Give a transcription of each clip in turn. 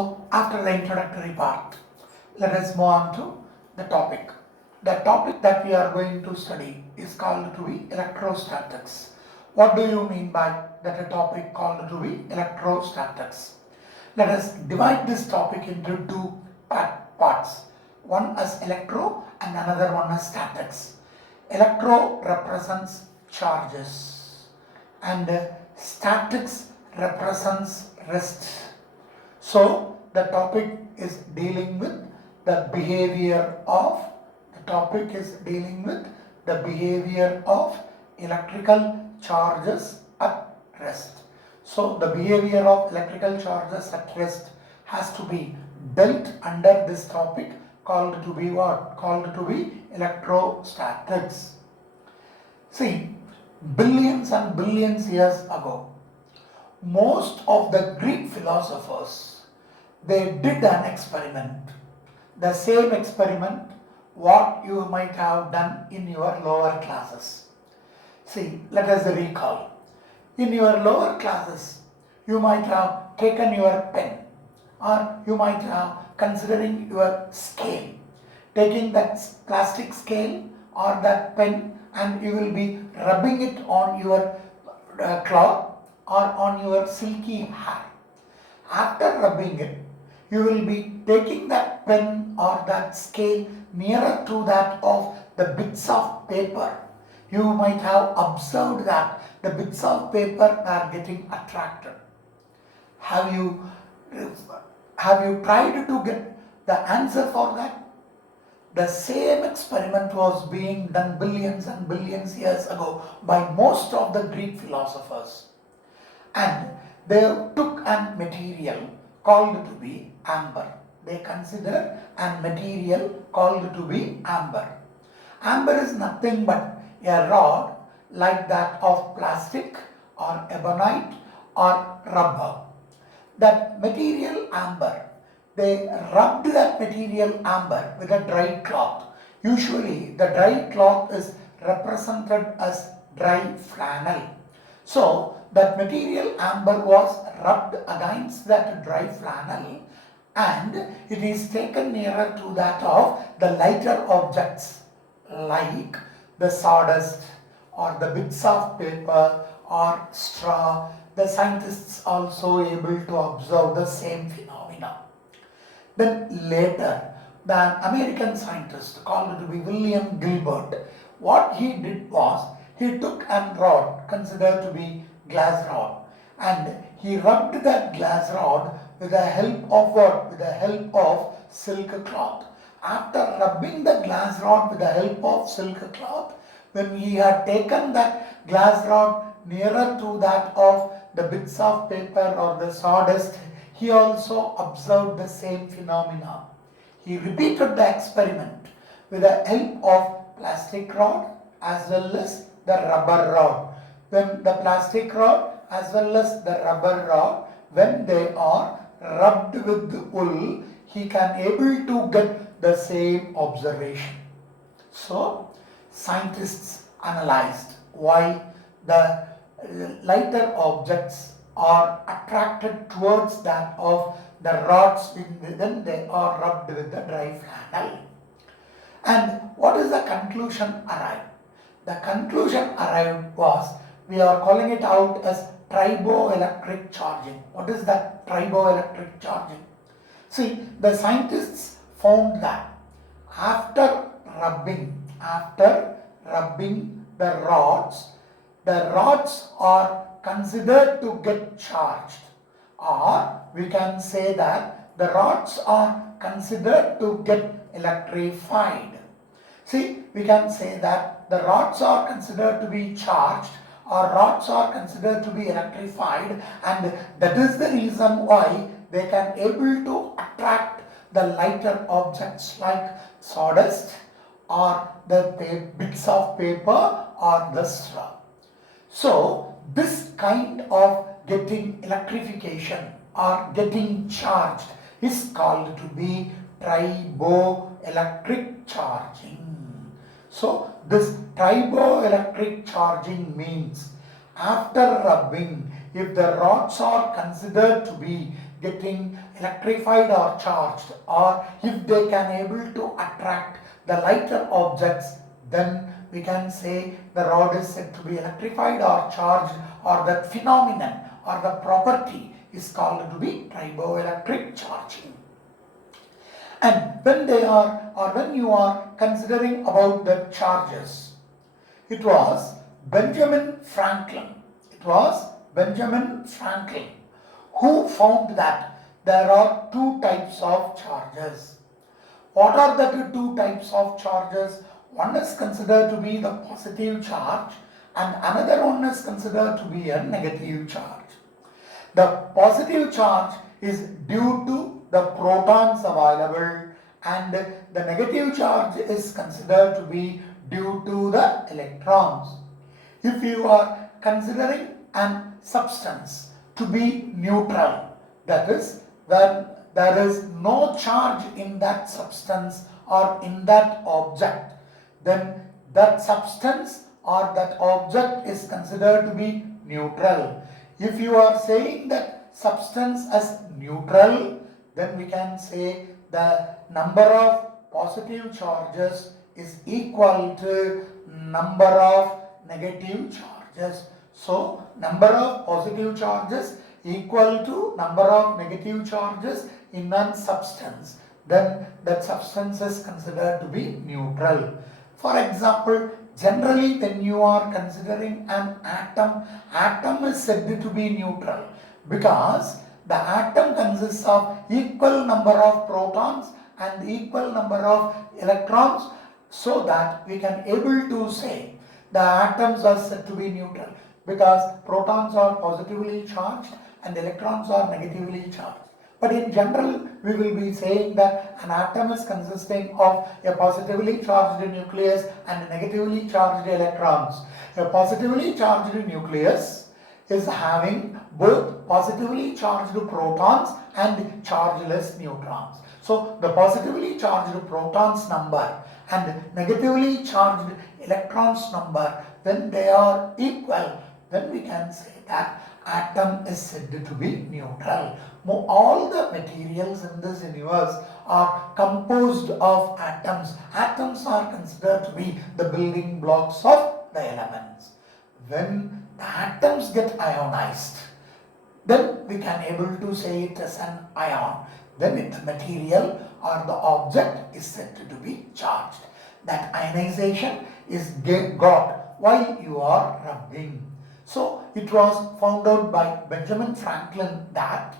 After the introductory part, let us move on to the topic. The topic that we are going to study is called to be electrostatics. What do you mean by that a topic called to be electrostatics? Let us divide this topic into two parts. One as electro and another one as statics. Electro represents charges and statics represents rest. So the topic is dealing with the behavior of electrical charges at rest. So the behavior of electrical charges at rest has to be dealt under this topic called to be what? Called to be electrostatics. See, billions and billions years ago, most of the Greek philosophers, they did an experiment. The same experiment what you might have done in your lower classes. See, let us recall. In your lower classes, you might have taken your pen or you might have considering your scale. Taking that plastic scale or that pen and you will be rubbing it on your cloth or on your silky hair. After rubbing it, you will be taking that pen or that scale nearer to that of the bits of paper. You might have observed that the bits of paper are getting attracted. Have you tried to get the answer for that? The same experiment was being done billions and billions years ago by most of the Greek philosophers. And they took a material called to be amber. They consider a material called to be amber. Amber is nothing but a rod like that of plastic or ebonite or rubber. That material amber, they rubbed that material amber with a dry cloth. Usually the dry cloth is represented as dry flannel. So that material amber was rubbed against that dry flannel and it is taken nearer to that of the lighter objects like the sawdust or the bits of paper or straw. The scientists also able to observe the same phenomena. Then later, the American scientist called to be William Gilbert, what he did was he took a rod considered to be glass rod and he rubbed that glass rod with the help of what? With the help of silk cloth. After rubbing the glass rod with the help of silk cloth, when he had taken that glass rod nearer to that of the bits of paper or the sawdust, he also observed the same phenomena. He repeated the experiment with the help of plastic rod as well as the rubber rod. When the plastic rod as well as the rubber rod, when they are rubbed with wool, he can able to get the same observation. So, scientists analyzed why the lighter objects are attracted towards that of the rods when they are rubbed with the dry flannel. And what is the conclusion arrived? The conclusion arrived was, we are calling it out as triboelectric charging. What is that triboelectric charging? See, the scientists found that after rubbing the rods are considered to get charged, or we can say that the rods are considered to get electrified. See, we can say that the rods are considered to be charged or rods are considered to be electrified, and that is the reason why they can able to attract the lighter objects like sawdust or the bits of paper or the straw. So this kind of getting electrification or getting charged is called to be triboelectric charging. So this triboelectric charging means after rubbing, if the rods are considered to be getting electrified or charged, or if they can able to attract the lighter objects, then we can say the rod is said to be electrified or charged, or that phenomenon or the property is called to be triboelectric charging. And when they are, or when you are considering about the charges, it was Benjamin Franklin. It was Benjamin Franklin who found that there are two types of charges. What are the two types of charges? One is considered to be the positive charge and another one is considered to be a negative charge. The positive charge is due to the protons available and the negative charge is considered to be due to the electrons. If you are considering an substance to be neutral, that is, when there is no charge in that substance or in that object, then that substance or that object is considered to be neutral. If you are saying that substance as neutral, then we can say the number of positive charges is equal to number of negative charges. So, number of positive charges equal to number of negative charges in a substance, then that substance is considered to be neutral. For example, generally when you are considering an atom is said to be neutral because the atom consists of equal number of protons and equal number of electrons, so that we can able to say the atoms are said to be neutral because protons are positively charged and electrons are negatively charged. But in general, we will be saying that an atom is consisting of a positively charged nucleus and negatively charged electrons. A positively charged nucleus is having both positively charged protons and chargeless neutrons. So the positively charged protons number and negatively charged electrons number, when they are equal, then we can say that atom is said to be neutral. All the materials in this universe are composed of atoms. Atoms are considered to be the building blocks of the elements. When the atoms get ionized, then we can able to say it as an ion. Then the material or the object is said to be charged. That ionization is got while you are rubbing. So it was found out by Benjamin Franklin that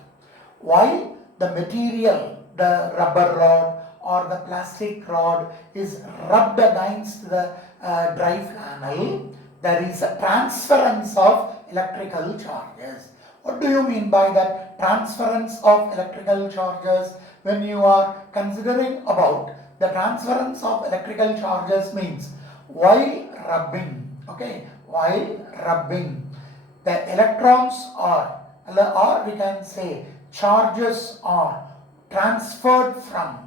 while the material, the rubber rod or the plastic rod is rubbed against the dry flannel, there is a transference of electrical charges. What do you mean by that transference of electrical charges? When you are considering about the transference of electrical charges means while rubbing, while rubbing, the electrons are, or we can say charges are transferred from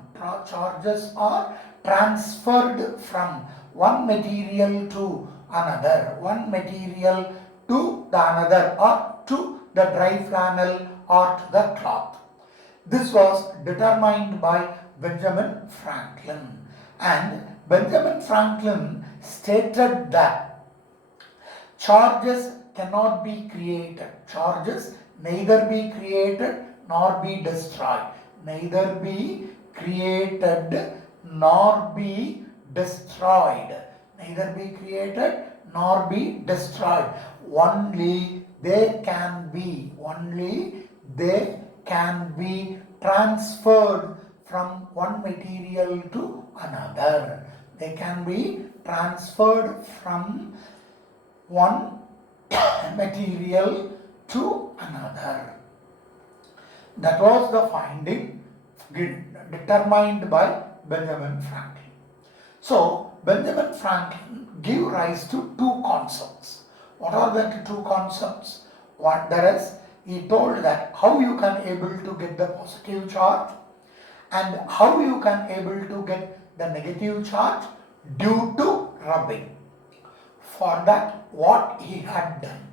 one material to another, or to the dry flannel or to the cloth. This was determined by Benjamin Franklin, and Benjamin Franklin stated that charges cannot be created. Charges neither be created nor be destroyed. Neither be created nor be destroyed. Neither be created nor be destroyed. Only they can be transferred from one material to another. They can be transferred from one material to another. That was the finding determined by Benjamin Franklin. So Benjamin Franklin gave rise to two concepts. What are the two concepts? What there is, he told that how you can able to get the positive charge and how you can able to get the negative charge due to rubbing. For that, what he had done,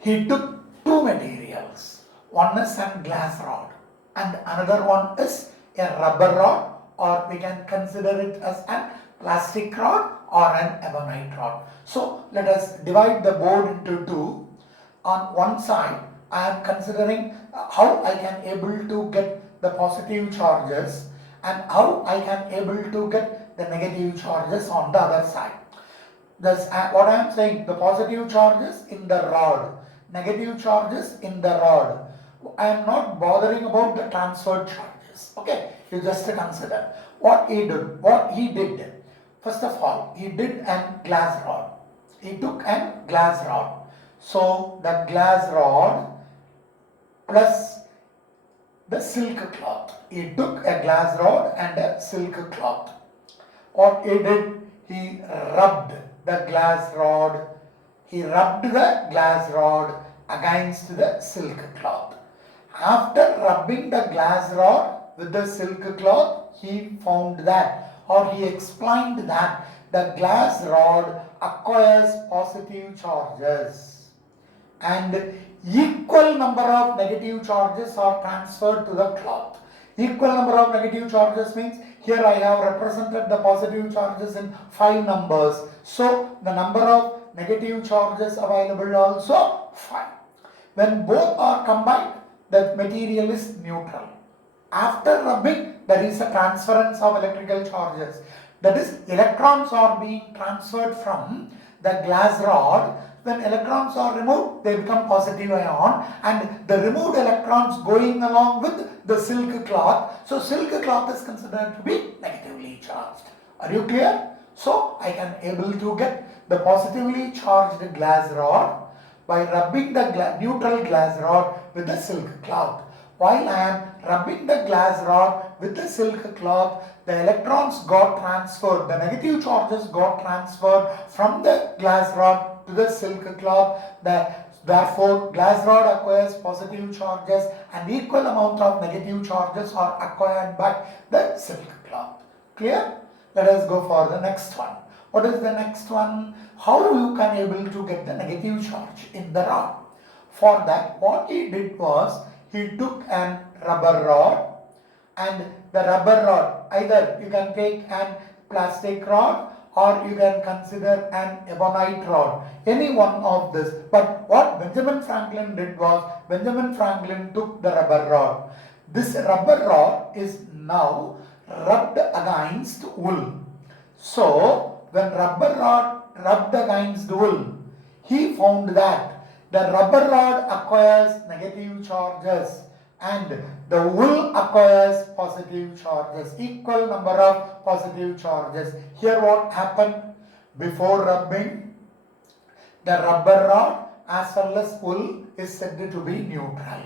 he took two materials. One is a glass rod and another one is a rubber rod, or we can consider it as a plastic rod or an ebonite rod. So let us divide the board into two. On one side I am considering how I can able to get the positive charges and how I can able to get the negative charges on the other side. That's what I am saying. The positive charges in the rod, negative charges in the rod. I am not bothering about the transferred charges. Okay, you just consider what he did. What he did. First of all, he did a glass rod. He took a glass rod. So the glass rod plus the silk cloth. He took a glass rod and a silk cloth. What he did, he rubbed the glass rod. He rubbed the glass rod against the silk cloth. After rubbing the glass rod with the silk cloth, he found that, or he explained that the glass rod acquires positive charges and equal number of negative charges are transferred to the cloth. Equal number of negative charges means here I have represented the positive charges in 5 numbers. So the number of negative charges available also 5. When both are combined, the material is neutral. After rubbing, there is a transference of electrical charges. That is, electrons are being transferred from the glass rod. When electrons are removed, they become positive ion, and the removed electrons going along with the silk cloth. So silk cloth is considered to be negatively charged. Are you clear? So I can able to get the positively charged glass rod by rubbing the neutral glass rod with the silk cloth. While I am rubbing the glass rod with the silk cloth, the electrons got transferred, the negative charges got transferred from the glass rod to the silk cloth. Therefore, glass rod acquires positive charges and equal amount of negative charges are acquired by the silk cloth. Clear? Let us go for the next one. What is the next one? How you can able to get the negative charge in the rod? For that, what he did was, he took an rubber rod, and the rubber rod, either you can take an plastic rod or you can consider an ebonite rod, any one of this. But what Benjamin Franklin did was, Benjamin Franklin took the rubber rod. This rubber rod is now rubbed against wool. So when rubber rod rubbed against wool, he found that the rubber rod acquires negative charges and the wool acquires positive charges, equal number of positive charges. Here what happened? Before rubbing, the rubber rod as well as wool is said to be neutral.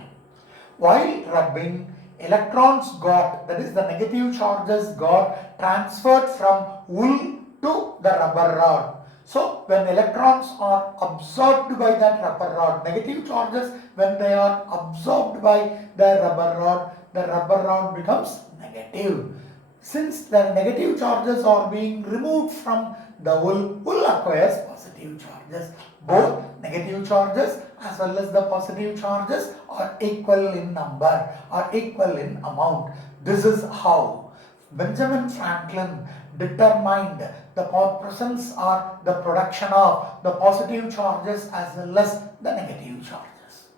While rubbing, electrons got, that is the negative charges got transferred from wool to the rubber rod. So when electrons are absorbed by that rubber rod, negative charges, when they are absorbed by the rubber rod becomes negative. Since the negative charges are being removed from the wool, wool acquires positive charges. Both negative charges as well as the positive charges are equal in number, are equal in amount. This is how Benjamin Franklin determined the presence or the production of the positive charges as well as the negative charges.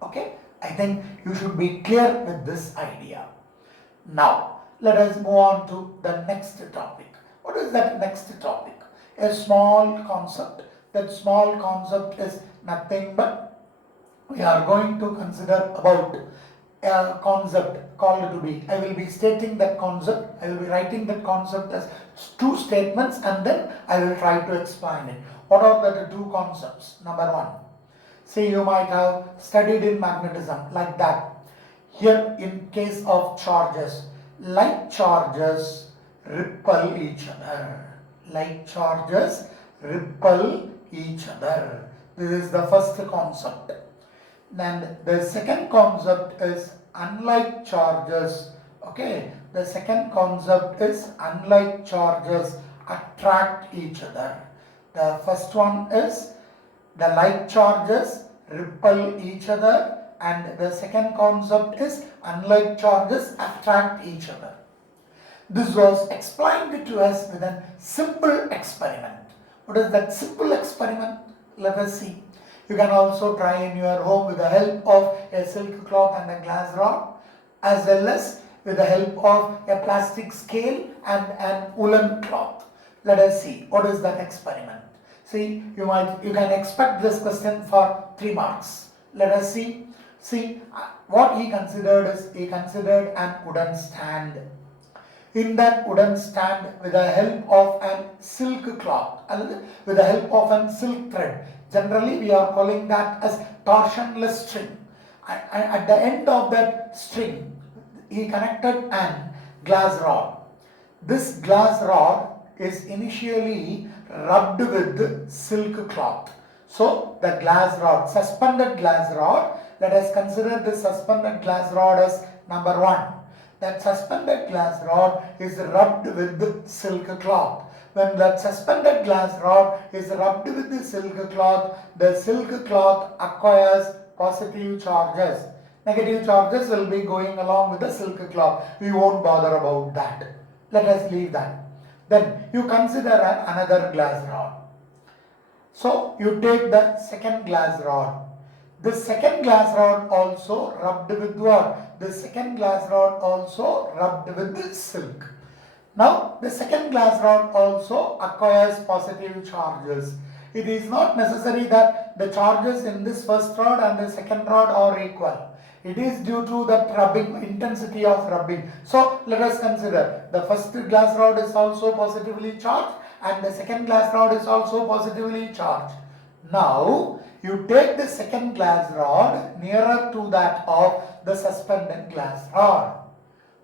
Okay, I think you should be clear with this idea. Now, let us move on to the next topic. What is that next topic? A small concept. That small concept is nothing but we are going to consider about a concept called to be. I will be stating that concept. I will be writing that concept as 2 statements and then I will try to explain it. What are the 2 concepts? Number 1. See, you might have studied in magnetism like that. Here in case of charges, like charges repel each other. Like charges repel each other. This is the first concept. Then the second concept is unlike charges. Okay, the second concept is unlike charges attract each other. The first one is the like charges repel each other and the second concept is unlike charges attract each other. This was explained to us with a simple experiment. What is that simple experiment? Let us see. You can also try in your home with the help of a silk cloth and a glass rod, as well as with the help of a plastic scale and an woolen cloth. Let us see what is that experiment. See, you can expect this question for 3 marks. Let us see. See what he considered is he considered an wooden stand. In that wooden stand, with the help of a silk cloth, with the help of a silk thread, generally we are calling that as torsionless string. At the end of that string, he connected an glass rod. This glass rod is initially rubbed with silk cloth. So the glass rod, suspended glass rod, let us consider this suspended glass rod as number 1. That suspended glass rod is rubbed with silk cloth. When that suspended glass rod is rubbed with the silk cloth acquires positive charges. Negative charges will be going along with the silk cloth. We won't bother about that. Let us leave that. Then you consider another glass rod. So you take the second glass rod. The second glass rod also rubbed with what? The second glass rod also rubbed with the silk. Now the second glass rod also acquires positive charges. It is not necessary that the charges in this first rod and the second rod are equal. It is due to the rubbing, intensity of rubbing. So let us consider the first glass rod is also positively charged and the second glass rod is also positively charged. Now you take the second glass rod nearer to that of the suspended glass rod.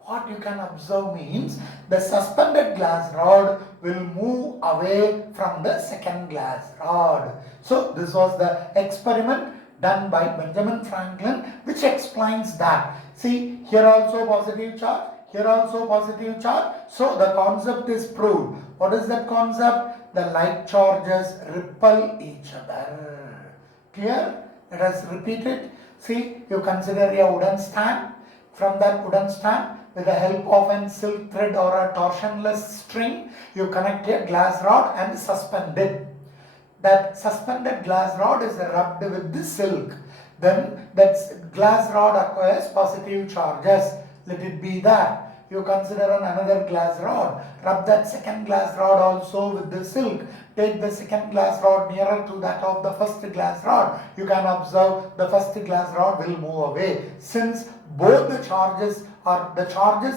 What you can observe means the suspended glass rod will move away from the second glass rod. So this was the experiment done by Benjamin Franklin, which explains that. See, here also positive charge, here also positive charge. So the concept is proved. What is that concept? The like charges repel each other. Clear? Let us repeat it. See, you consider a wooden stand. From that wooden stand, with the help of a silk thread or a torsionless string, you connect a glass rod and suspend it. That suspended glass rod is rubbed with the silk. Then that glass rod acquires positive charges. Let it be that. You consider another glass rod. Rub that second glass rod also with the silk. Take the second glass rod nearer to that of the first glass rod. You can observe the first glass rod will move away. Since both the charges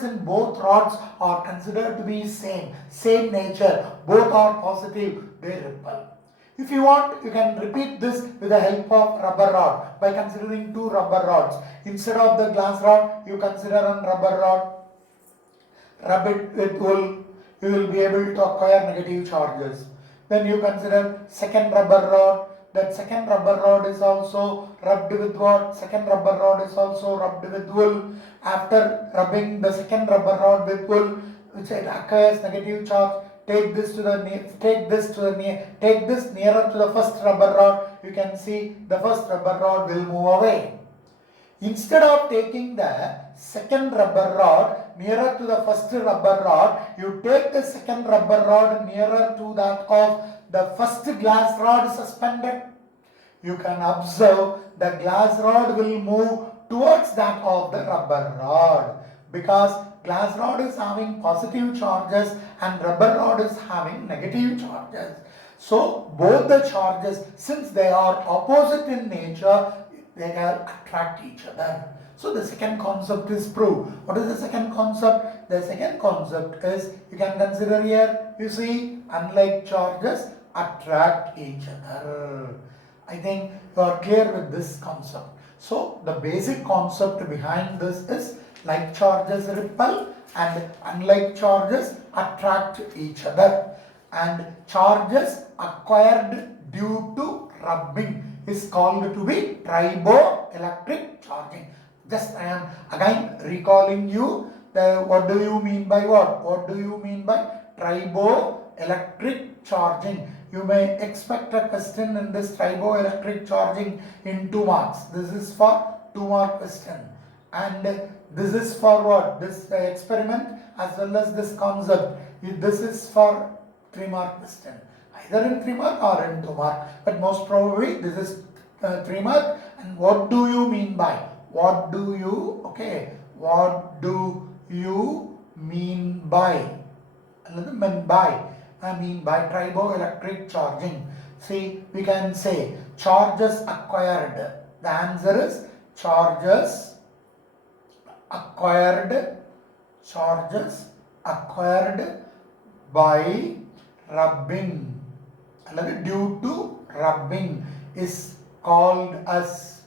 in both rods are considered to be same nature, both are positive, they repel. If you want, you can repeat this with the help of rubber rod by considering 2 rubber rods. Instead of the glass rod, you consider a rubber rod. Rub it with wool, you will be able to acquire negative charges. Then you consider second rubber rod. That second rubber rod is also rubbed with what? Second rubber rod is also rubbed with wool. After rubbing the second rubber rod with wool, which it acquires negative charge, take this nearer to the first rubber rod. You can see the first rubber rod will move away. Instead of taking the second rubber rod nearer to the first rubber rod, you take the second rubber rod nearer to that of the first glass rod suspended. You can observe the glass rod will move towards that of the rubber rod, because glass rod is having positive charges and rubber rod is having negative charges. So both the charges, since they are opposite in nature, they can attract each other. So the second concept is proved. What is the second concept? The second concept is, you can consider here, you see, unlike charges attract each other. I think you are clear with this concept. So the basic concept behind this is like charges repel and unlike charges attract each other. And charges acquired due to rubbing is called to be triboelectric charging. Just I am again recalling you what do you mean by what? What do you mean by triboelectric charging? You may expect a question in this triboelectric charging in 2 marks. This is for 2-mark question. And this is for what? This experiment as well as this concept. This is for 3-mark question. Either in 3-mark or in 2-mark. But most probably this is 3-mark. And what do you mean by? What do you mean by? Another meant by. I mean by triboelectric charging. See, we can say charges acquired. The answer is charges acquired by rubbing, due to rubbing, is called as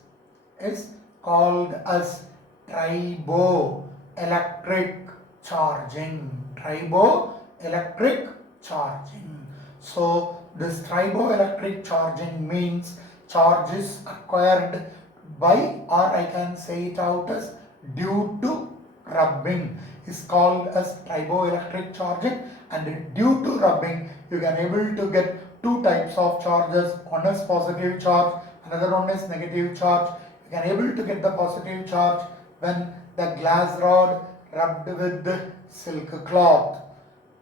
triboelectric charging. Triboelectric charging. So this triboelectric charging means charge is acquired by, or I can say it out as due to rubbing, is called as triboelectric charging. And due to rubbing, you can able to get two types of charges. One is positive charge, another one is negative charge. You can able to get the positive charge when the glass rod rubbed with the silk cloth,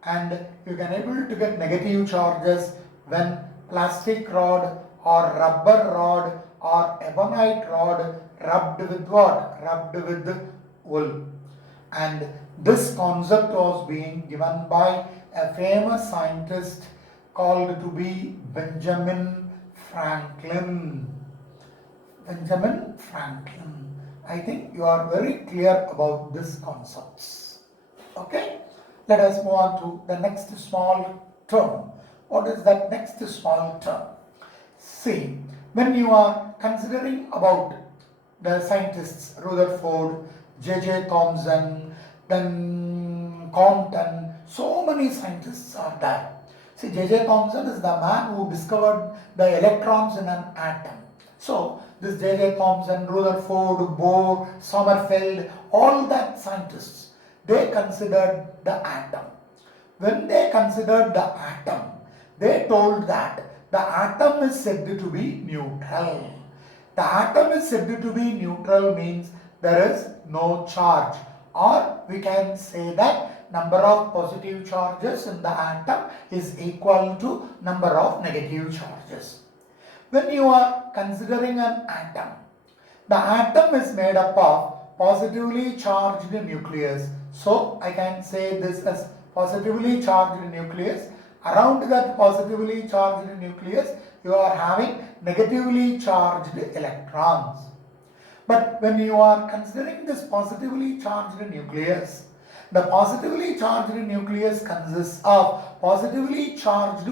and you can able to get negative charges when plastic rod or rubber rod or ebonite rod rubbed with what? Rubbed with wool. And this concept was being given by a famous scientist called to be Benjamin Franklin. I think you are very clear about these concepts. Okay? Let us move on to the next small term. What is that next small term? See, when you are considering about the scientists Rutherford, J.J. Thomson, then Compton, so many scientists are there. See, J.J. Thomson is the man who discovered the electrons in an atom. So, this J.J. Thomson, Rutherford, Bohr, Sommerfeld, all that scientists, they considered the atom. When they considered the atom, they told that the atom is said to be neutral. The atom is said to be neutral means there is no charge, or we can say that number of positive charges in the atom is equal to number of negative charges. When you are considering an atom, the atom is made up of positively charged nucleus. So I can say this as positively charged nucleus. Around that positively charged nucleus, you are having negatively charged electrons. But when you are considering this positively charged nucleus, the positively charged nucleus consists of positively charged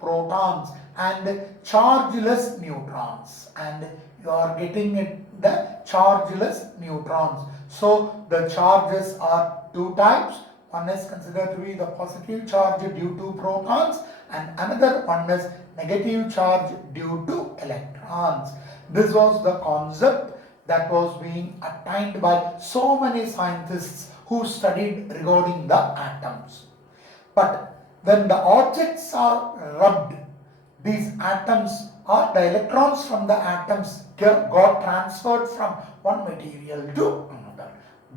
protons, and chargeless neutrons, and you are getting it, the chargeless neutrons. So the charges are two types. One is considered to be the positive charge due to protons, and another one is negative charge due to electrons. This was the concept that was being attained by so many scientists who studied regarding the atoms. But when the objects are rubbed, these atoms or the electrons from the atoms got transferred from one material to another.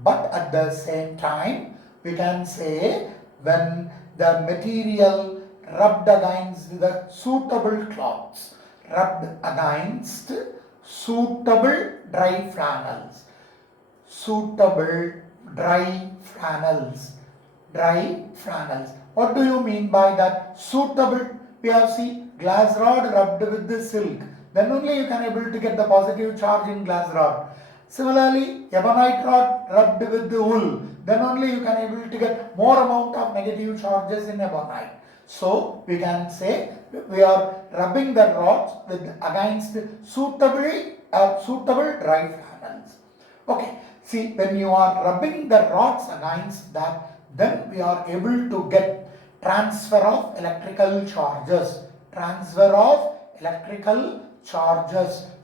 But at the same time, we can say when the material rubbed against the suitable cloths, rubbed against suitable dry flannels, What do you mean by that? Suitable, we have seen glass rod rubbed with the silk. Then only you can able to get the positive charge in glass rod. Similarly, ebonite rod rubbed with the wool. Then only you can able to get more amount of negative charges in ebonite. So we can say we are rubbing the rods with against suitable dry flannels. Okay. See, when you are rubbing the rods against that, then we are able to get transfer of electrical charges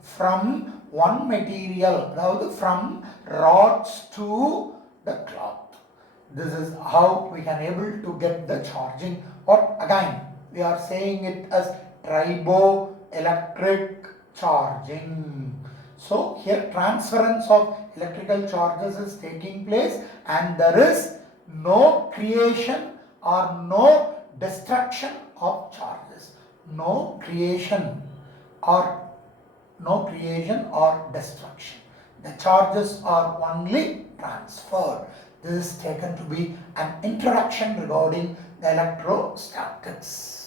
from one material, from rods to the cloth. This is how we can able to get the charging, or again we are saying it as triboelectric charging. So here transference of electrical charges is taking place and there is no creation or no destruction of charges. No creation or destruction. The charges are only transferred. This is taken to be an introduction regarding the electrostatics.